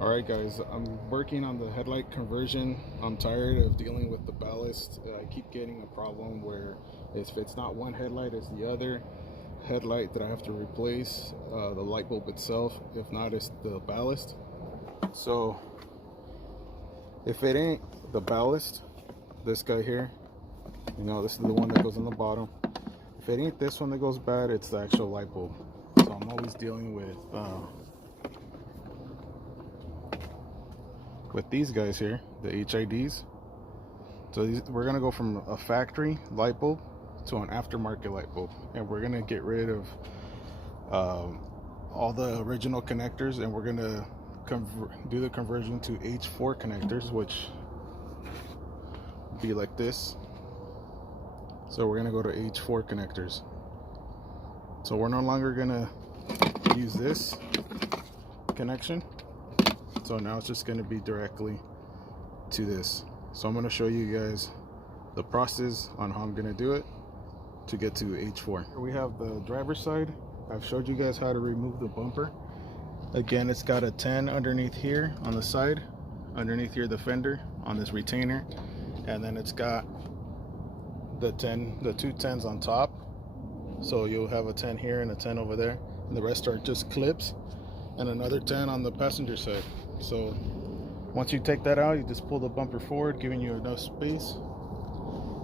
Alright guys, I'm working on the headlight conversion. I'm tired of dealing with the ballast. I keep getting a problem where if it's not one headlight, it's the other headlight that I have to replace, the light bulb itself. If not, it's the ballast. So if it ain't the ballast, this guy here, this is the one that goes on the bottom. If it ain't this one that goes bad, it's the actual light bulb. So I'm always dealing with these guys here, the HIDs. So we're gonna go from a factory light bulb to an aftermarket light bulb, and we're gonna get rid of all the original connectors, and we're gonna do the conversion to H4 connectors, which be like this. So we're gonna go to H4 connectors. So we're no longer gonna use this connection. So now it's just going to be directly to this. So I'm going to show you guys the process on how I'm going to do it to get to H4. Here we have the driver's side. I've showed you guys how to remove the bumper. Again, it's got a 10 underneath here on the side, underneath here the fender on this retainer, and then it's got the two 10s on top. So you'll have a 10 here and a 10 over there, and the rest are just clips, and another 10 on the passenger side. So once you take that out, you just pull the bumper forward, giving you enough space.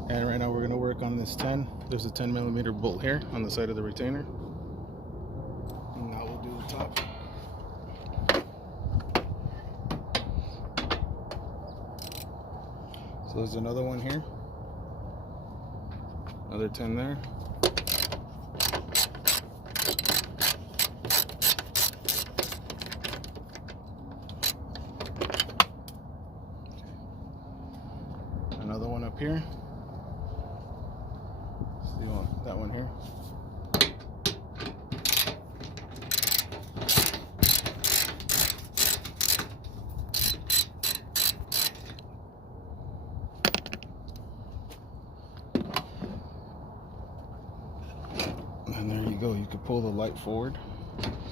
And right now we're going to work on this 10. There's a 10mm bolt here on the side of the retainer. And now we'll do the top. So there's another one here. Another 10 there. Another one up here. So you want that one here. And there you go. You can pull the light forward,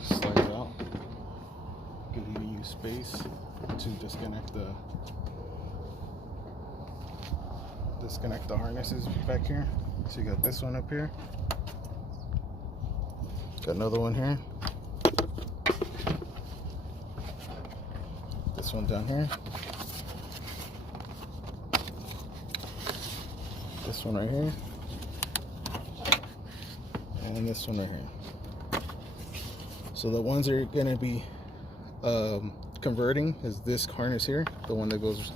slide it out, giving you space to disconnect the harnesses back here. So you got this one up here, got another one here, this one down here, this one right here, and this one right here. So the ones that are going to be converting is this harness here, the one that goes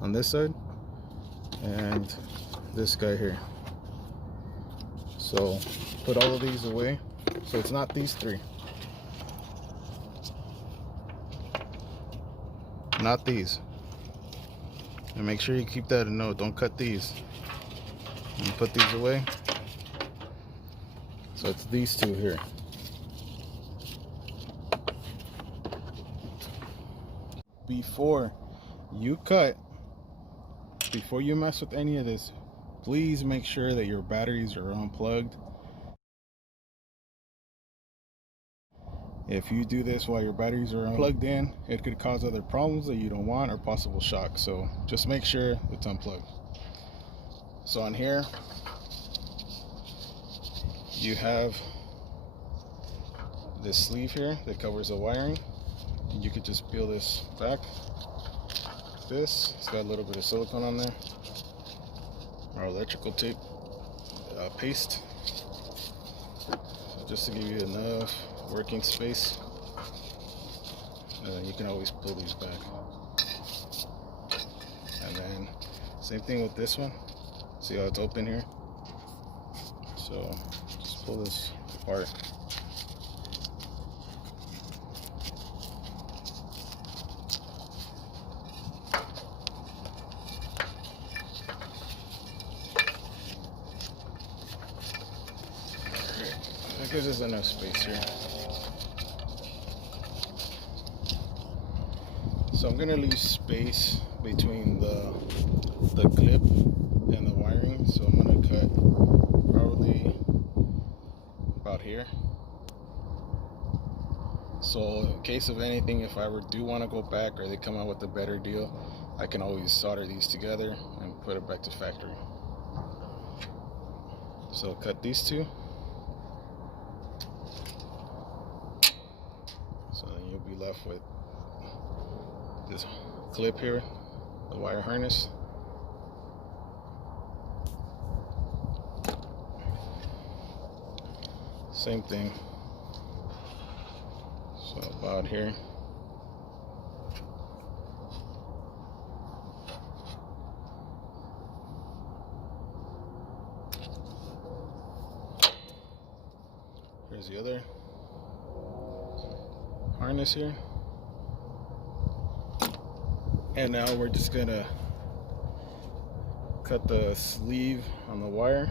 on this side, and this guy here. So put all of these away. So it's not these three, not these, and make sure you keep that a note. Don't cut these, and put these away. So it's these two here. Before you cut, before you mess with any of this, please make sure that your batteries are unplugged. If you do this while your batteries are unplugged in, it could cause other problems that you don't want or possible shock. So just make sure it's unplugged. So on here, you have this sleeve here that covers the wiring. You could just peel this back. This, it's got a little bit of silicone on there, or electrical tape, paste, just to give you enough working space. And then you can always pull these back. And then same thing with this one. See how it's open here? So just pull this apart. That gives us enough space here. So I'm gonna leave space between the clip and the wiring. So I'm gonna cut probably about here. So in case of anything, if I ever do want to go back or they come out with a better deal, I can always solder these together and put it back to factory. So cut these two. So then you'll be left with this clip here, the wire harness. Same thing. So about here. Here's the other harness here. And now we're just gonna cut the sleeve on the wire.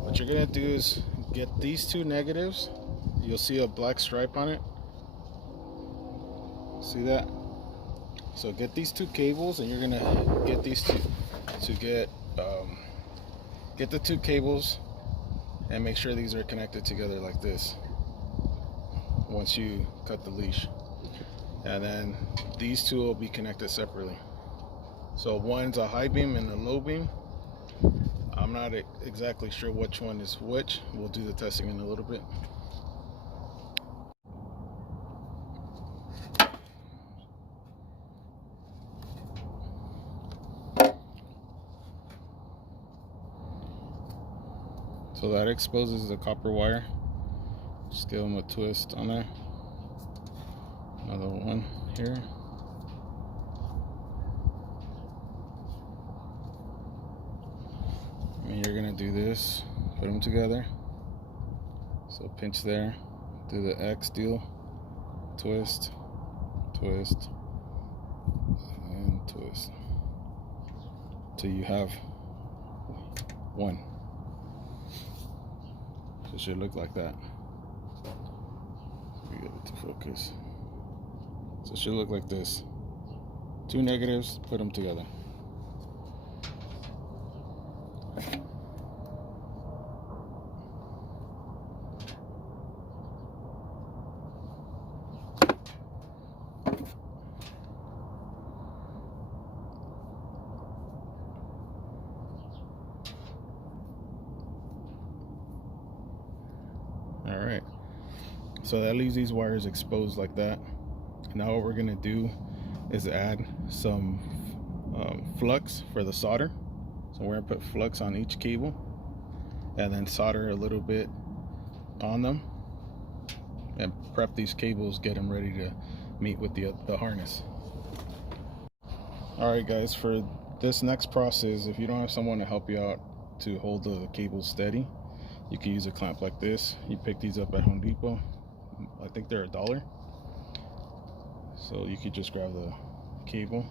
What you're gonna do is get these two negatives. You'll see a black stripe on it. See that? So get these two cables, and you're gonna get these two to get the two cables, and make sure these are connected together like this once you cut the leash. And then these two will be connected separately. So one's a high beam and a low beam. I'm not exactly sure which one is which. We'll do the testing in a little bit. So that exposes the copper wire. Just give them a twist on there. Another one here. And you're gonna do this, put them together. So pinch there, do the X deal, twist, twist, and twist, till you have one. So it should look like that. We get it to focus. So it should look like this. Two negatives, put them together. Alright, so that leaves these wires exposed like that. Now what we're going to do is add some flux for the solder. So we're going to put flux on each cable and then solder a little bit on them and prep these cables, get them ready to meet with the harness. Alright guys, for this next process, if you don't have someone to help you out to hold the cables steady, you can use a clamp like this. You pick these up at Home Depot. I think they're $1. So you could just grab the cable.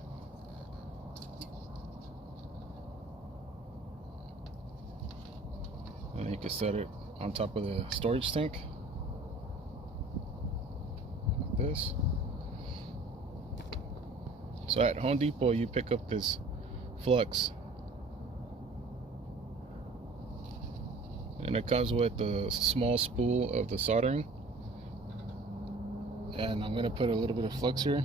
And you can set it on top of the storage tank. Like this. So at Home Depot, you pick up this flux. And it comes with a small spool of the soldering. And I'm going to put a little bit of flux here.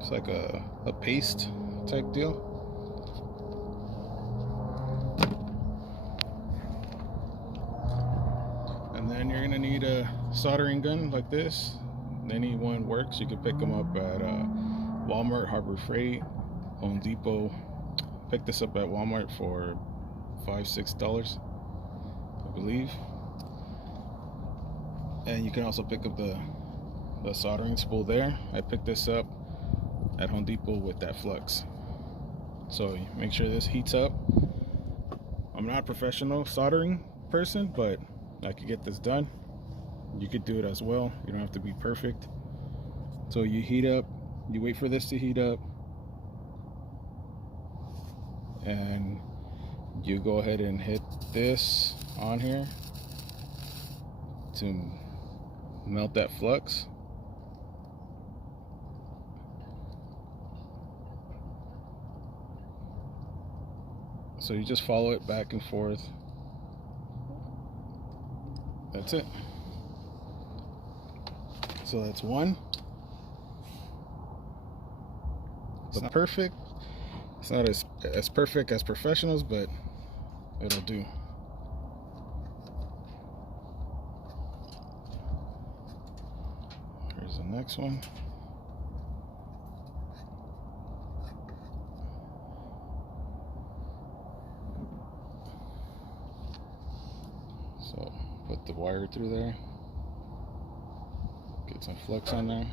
It's like a paste type deal. And then you're going to need a soldering gun like this. Any one works. You can pick them up at Walmart, Harbor Freight, Home Depot. Pick this up at Walmart for $5-6, I believe. And you can also pick up the soldering spool there. I picked this up at Home Depot with that flux. So make sure this heats up. I'm not a professional soldering person, but I could get this done. You could do it as well. You don't have to be perfect. So you heat up, you wait for this to heat up, and you go ahead and hit this on here to melt that flux. So you just follow it back and forth. That's it. So that's one. It's not perfect. It's not as perfect as professionals, but it'll do. Here's the next one. So put the wire through there. Get some flux on there.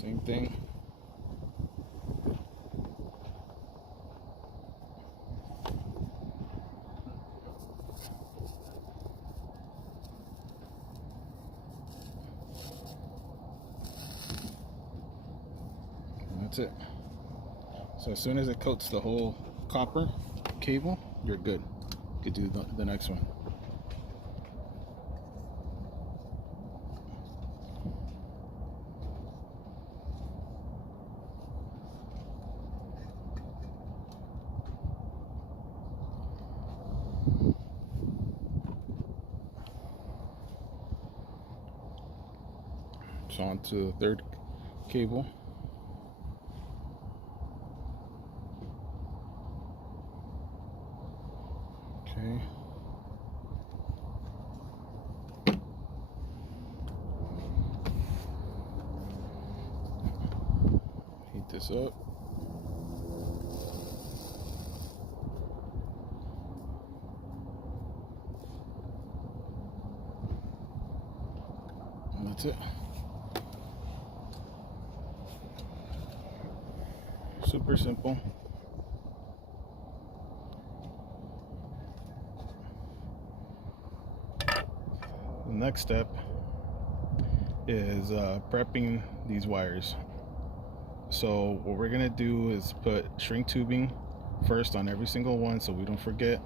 Same thing. And that's it. So as soon as it coats the whole copper cable, you're good. You could do the next one. So on to the third cable. Okay. Heat this up. And that's it. Super simple. The next step is prepping these wires. So what we're gonna do is put shrink tubing first on every single one so we don't forget.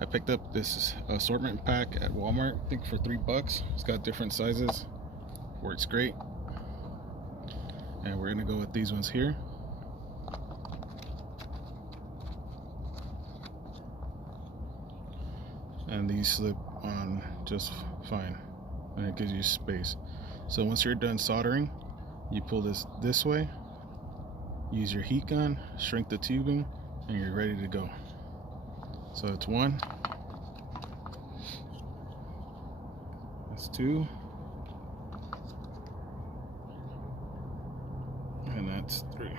I picked up this assortment pack at Walmart, I think for $3. It's got different sizes, works great. And we're gonna go with these ones here. And these slip on just fine, and it gives you space. So once you're done soldering, you pull this way, use your heat gun, shrink the tubing, and you're ready to go. So it's one, that's two, and that's three.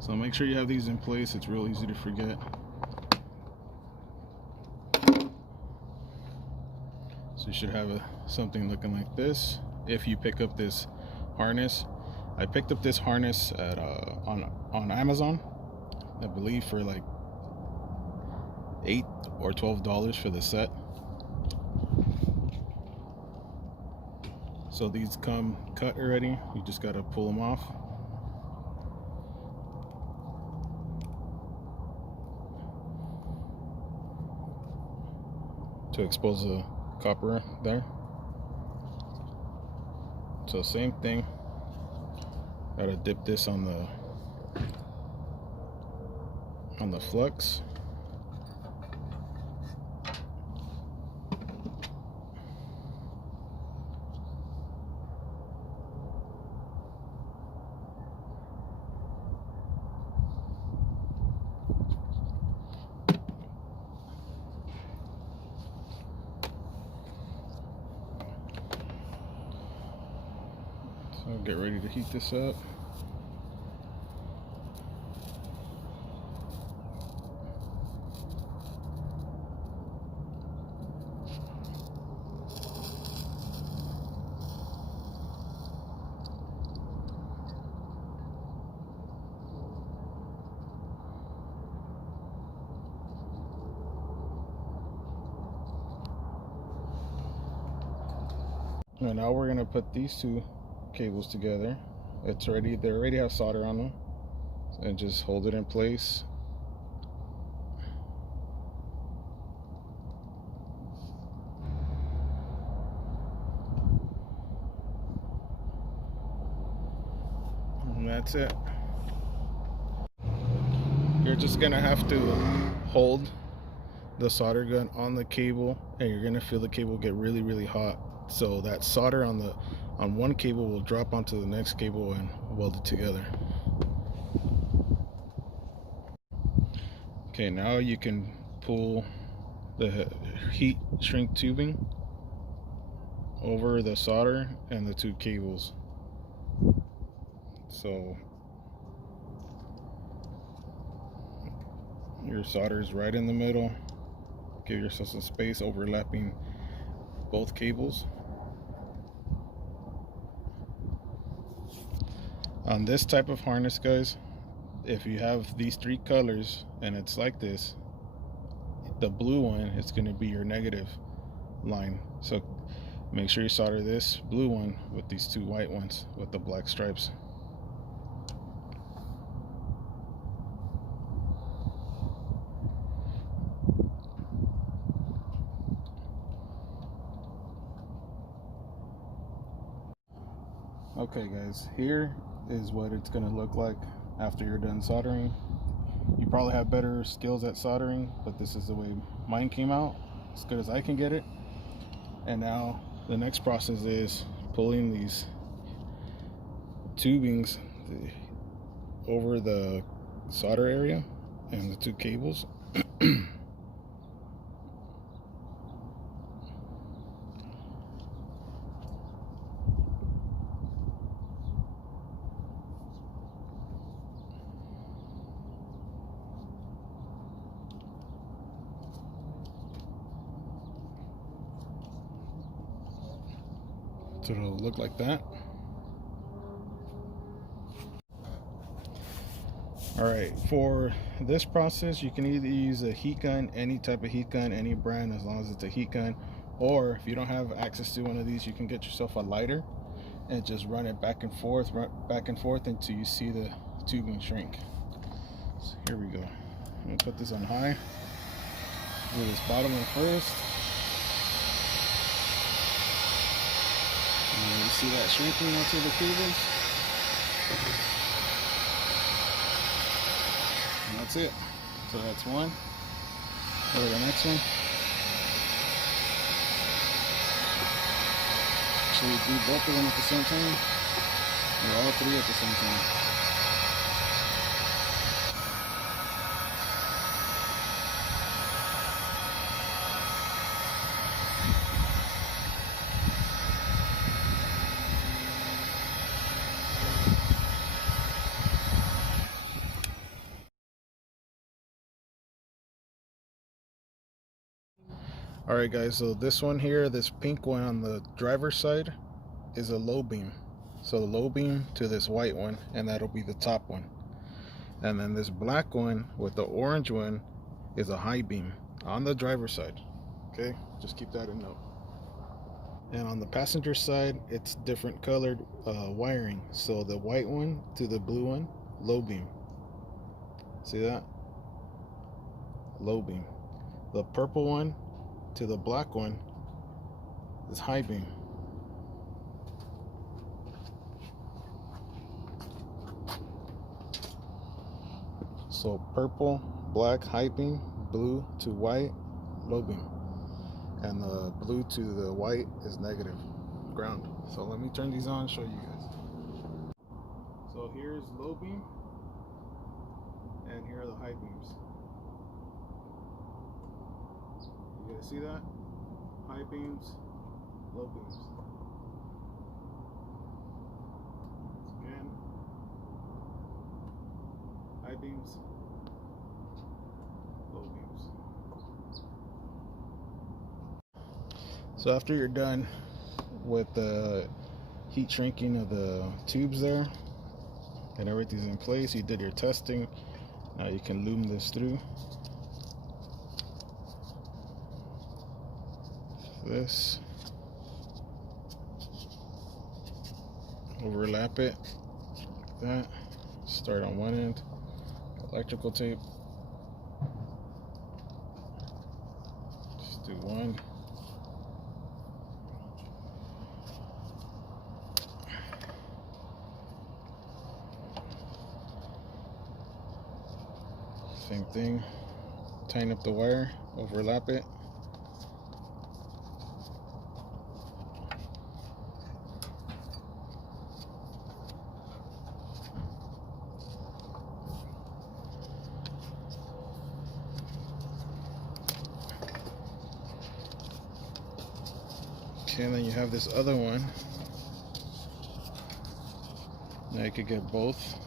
So make sure you have these in place. It's real easy to forget. So you should have something looking like this if you pick up this harness. I picked up this harness at on Amazon, I believe for like $8 or $12 for the set. So these come cut already. You just gotta pull them off. To expose the copper there. So same thing. Gotta dip this on the flux. So get ready to heat this up. And now we're gonna put these two cables together. They already have solder on them, and just hold it in place. that's it. You're just gonna have to hold the solder gun on the cable, and you're gonna feel the cable get really hot. So that solder on one cable will drop onto the next cable and weld it together. Okay, now you can pull the heat shrink tubing over the solder and the two cables. So your solder is right in the middle. Give yourself some space overlapping both cables. On this type of harness, guys, if you have these three colors and it's like this, the blue one is going to be your negative line. So make sure you solder this blue one with these two white ones with the black stripes. Okay guys, here is what it's going to look like after you're done soldering. You probably have better skills at soldering, but this is the way mine came out, as good as I can get it. And now the next process is pulling these tubings over the solder area and the two cables. So it'll look like that. Alright, for this process you can either use a heat gun, any type of heat gun, any brand, as long as it's a heat gun, or if you don't have access to one of these, you can get yourself a lighter and just run it back and forth until you see the tubing shrink. So here we go. I'm gonna put this on high. Do this bottom one first. And you see that shrinking onto the cables. And that's it. So that's one. Go to the next one. Actually do both of them at the same time. Or all three at the same time. Alright guys, so this one here, this pink one on the driver's side is a low beam. So the low beam to this white one, and that'll be the top one. And then this black one with the orange one is a high beam on the driver's side. Okay, just keep that in note. And on the passenger side, it's different colored wiring. So the white one to the blue one, low beam. See that? Low beam. The purple one to the black one is high beam. So purple, black, high beam, blue to white, low beam. And the blue to the white is negative, ground. So let me turn these on and show you guys. So here's low beam, and here are the high beams. You guys see that? High beams, low beams. Again, high beams, low beams. So after you're done with the heat shrinking of the tubes there and everything's in place, you did your testing, now you can loom this through. This, overlap it like that, start on one end, electrical tape, just do one, Same thing. Tighten up the wire, overlap it. Okay, and then you have this other one. Now you could get both.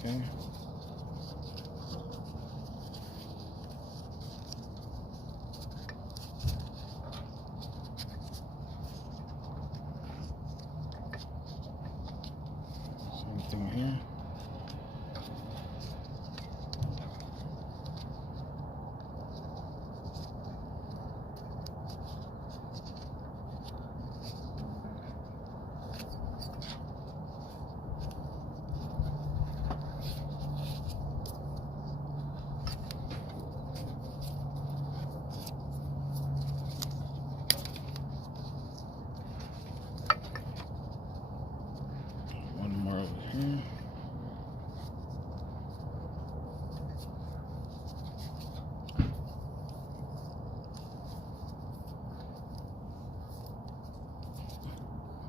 Okay. Same thing here. One more over here.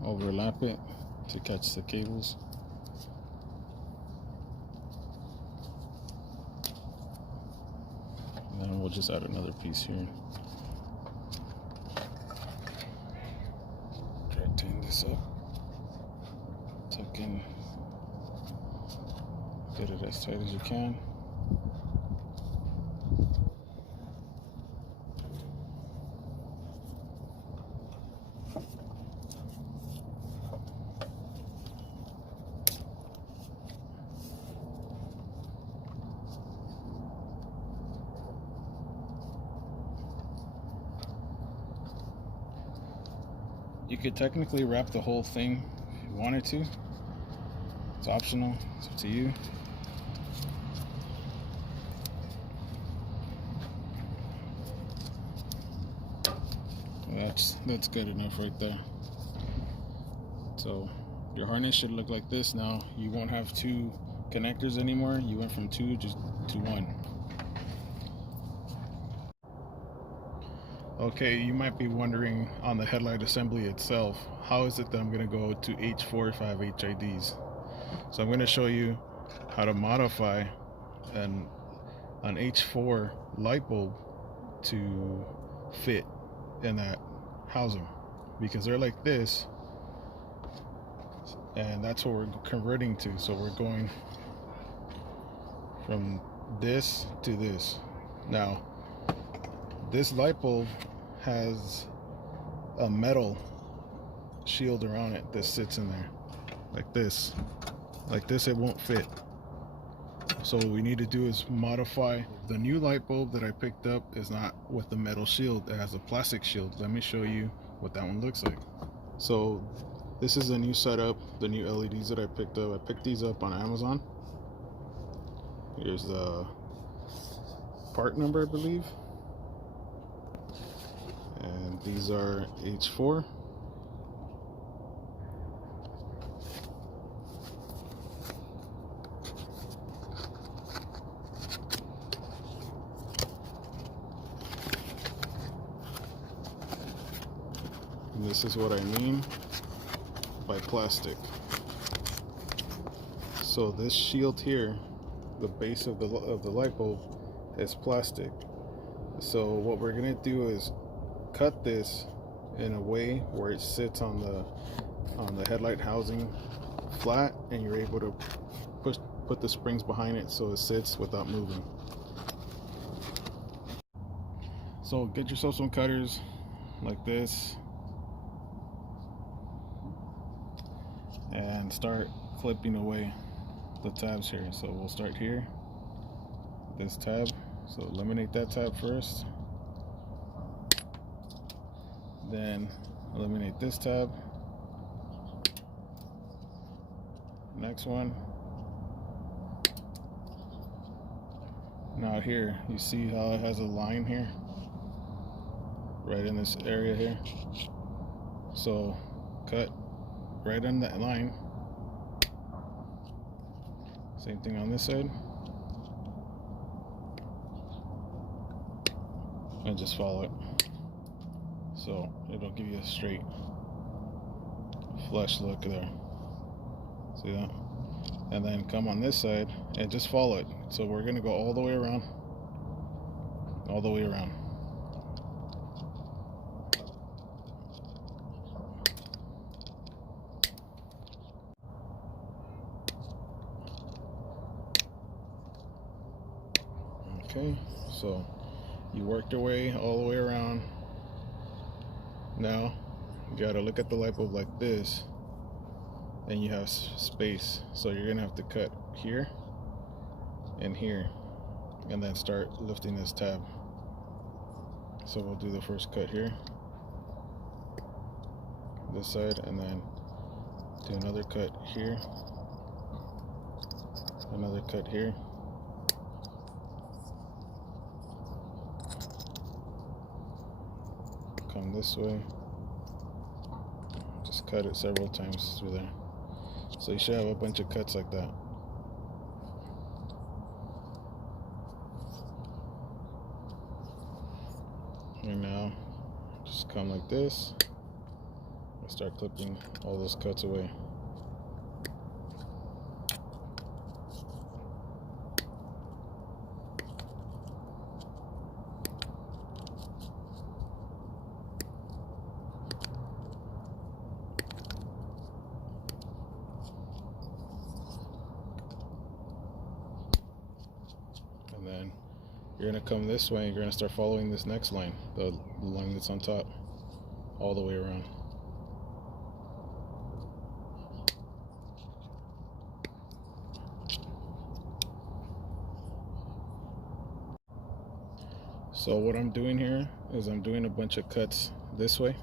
Overlap it to catch the cables. And then we'll just add another piece here. Try to tighten this up. Tuck in. Get it as tight as you can. You could technically wrap the whole thing if you wanted to. It's optional, it's up to you. That's good enough right there. So your harness should look like this now. You won't have two connectors anymore. You went from two just to one. Okay, you might be wondering on the headlight assembly itself, how is it that I'm going to go to H4 HIDs? So I'm going to show you how to modify an H4 light bulb to fit in that housing, because they're like this, and that's what we're converting to. So we're going from this to this. Now, this light bulb has a metal shield around it that sits in there like this. Like this, it won't fit. So what we need to do is modify. The new light bulb that I picked up is not with the metal shield, it has a plastic shield. Let me show you what that one looks like. So this is a new setup, the new LEDs that I picked up. I picked these up on Amazon. Here's the part number, I believe. And these are H4. And this is what I mean by plastic. So this shield here, the base of the light bulb, is plastic. So what we're gonna do is cut this in a way where it sits on the headlight housing flat, and you're able to put the springs behind it so it sits without moving. So get yourself some cutters like this and start clipping away the tabs here. So we'll start here, this tab. So eliminate that tab first, then eliminate this tab, next one. Now here, you see how it has a line here, right in this area here. So cut right on that line. Same thing on this side. And just follow it. So it'll give you a straight, flush look there. See that? And then come on this side and just follow it. So we're gonna go all the way around. All the way around. Okay, so you worked your way all the way around. Now you gotta look at the light bulb like this, and you have space, so you're gonna have to cut here and here, and then start lifting this tab. So we'll do the first cut here, this side, and then do another cut here, another cut here. Come this way, just cut it several times through there. So you should have a bunch of cuts like that. And now just come like this and start clipping all those cuts away. And then you're going to come this way and you're going to start following this next line, the line that's on top, all the way around. So what I'm doing here is I'm doing a bunch of cuts this way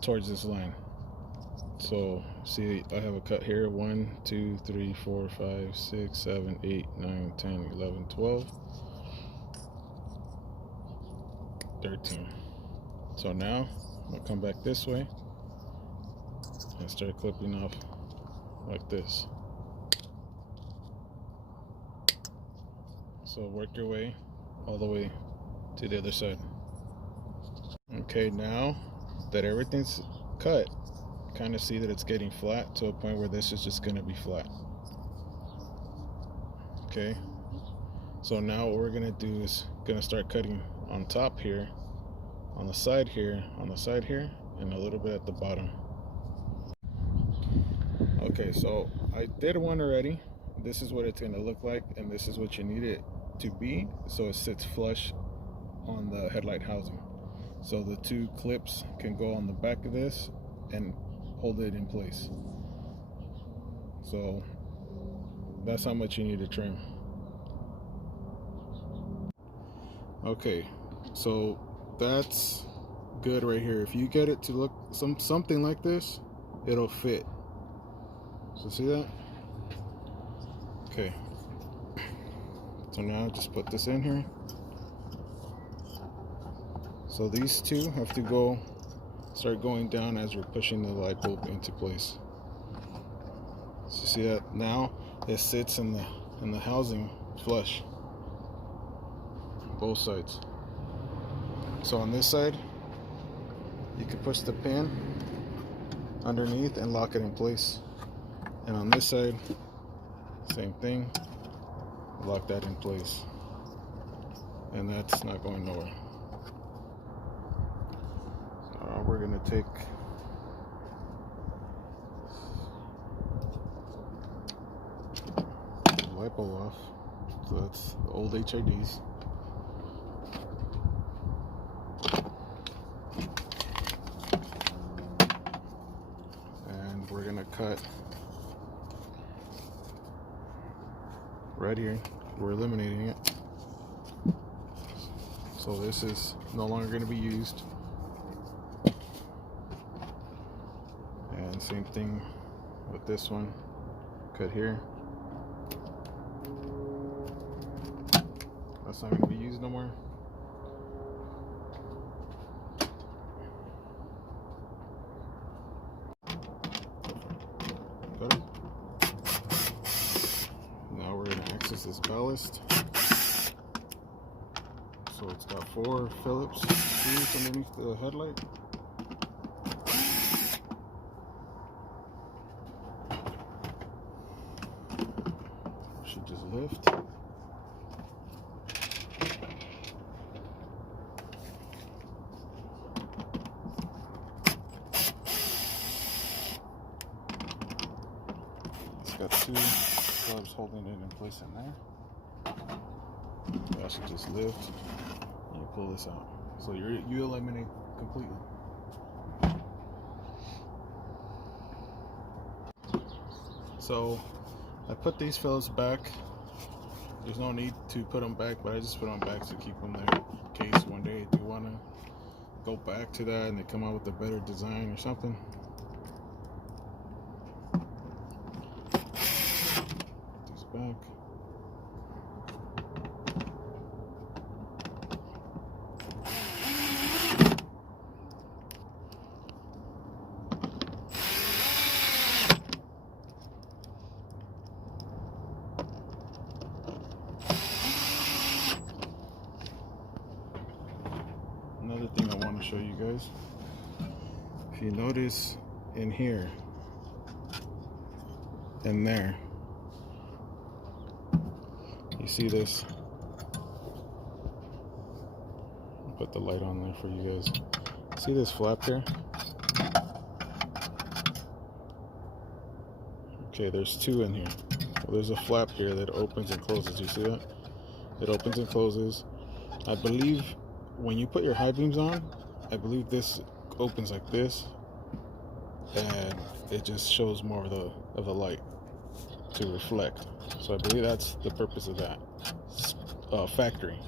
towards this line. So see, I have a cut here, 1, 2, 3, 4, 5, 6, 7, 8, 9, 10, 11, 12, 13. So now I'm gonna come back this way and start clipping off like this. So work your way all the way to the other side. Okay, now that everything's cut, kind of see that it's getting flat to a point where this is just going to be flat. Okay, so now what we're going to do is going to start cutting on top here, on the side here, on the side here, and a little bit at the bottom. Okay, so I did one already. This is what it's going to look like, and this is what you need it to be, so it sits flush on the headlight housing. So the two clips can go on the back of this and hold it in place. So that's how much you need to trim. Okay, so that's good right here. If you get it to look something like this, it'll fit. So see that? Okay. So now just put this in here. So these two have to start going down as we're pushing the light bulb into place. So see that now it sits in the housing flush, both sides. So on this side, you can push the pin underneath and lock it in place. And on this side, same thing, lock that in place. And that's not going nowhere. We're going to take the light bulb off. So that's the old HIDs. And we're going to cut right here. We're eliminating it. So this is no longer going to be used. And same thing with this one. Cut here. That's not going to be used no more. Got it. Now we're going to access this ballast. So it's got 4 Phillips screws underneath the headlight. Should just lift. It's got 2 clubs holding it in place in there. That should just lift. And you pull this out. So you eliminate completely. So I put these Phillips back. There's no need to put them back, but I just put them back to keep them there in case one day I do want to go back to that and they come out with a better design or something. Put these back. Another thing I want to show you guys, if you notice in here and there, you see this? I'll put the light on there for you guys. See this flap here? Okay, there's 2 in here. Well, there's a flap here that opens and closes. You see that? It opens and closes. I believe when you put your high beams on, I believe this opens like this, and it just shows more of the light to reflect. So I believe that's the purpose of that. Factory.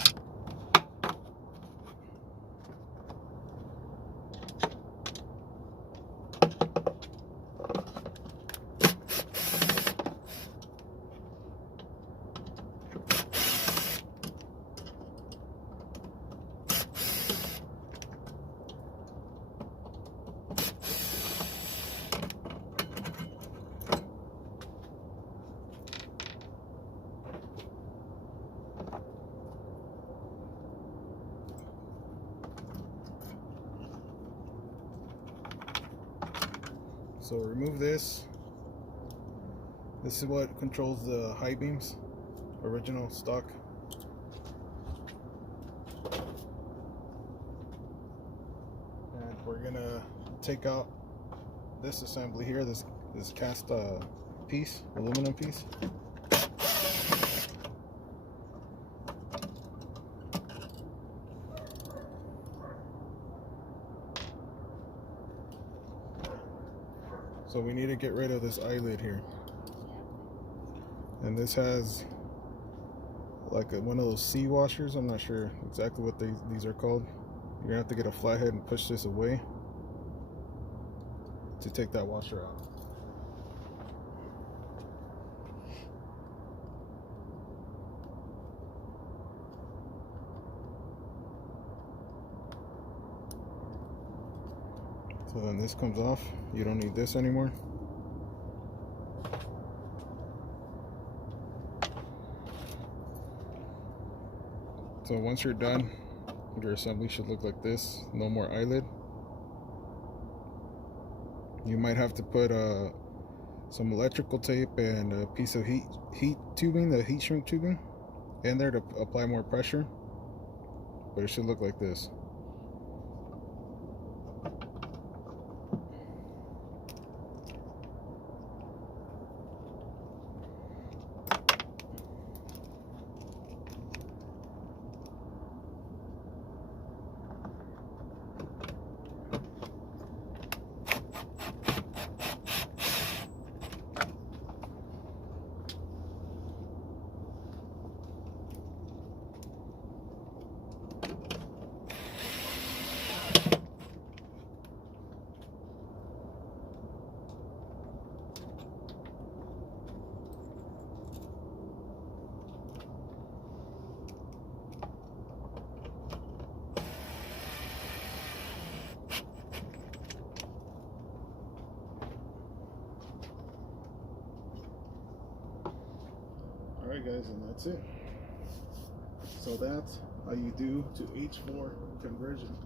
So remove this. This is what controls the high beams, original stock. And we're gonna take out this assembly here, this cast piece, aluminum piece. So we need to get rid of this eyelid here. And this has like one of those sea washers. I'm not sure exactly what these are called. You're gonna have to get a flathead and push this away to take that washer out. So then this comes off. You don't need this anymore. So once you're done, your assembly should look like this. No more eyelid. You might have to put some electrical tape and a piece of heat tubing, the heat shrink tubing, in there to apply more pressure. But it should look like this. Alright guys, and that's it. So that's how you do to H4 conversion.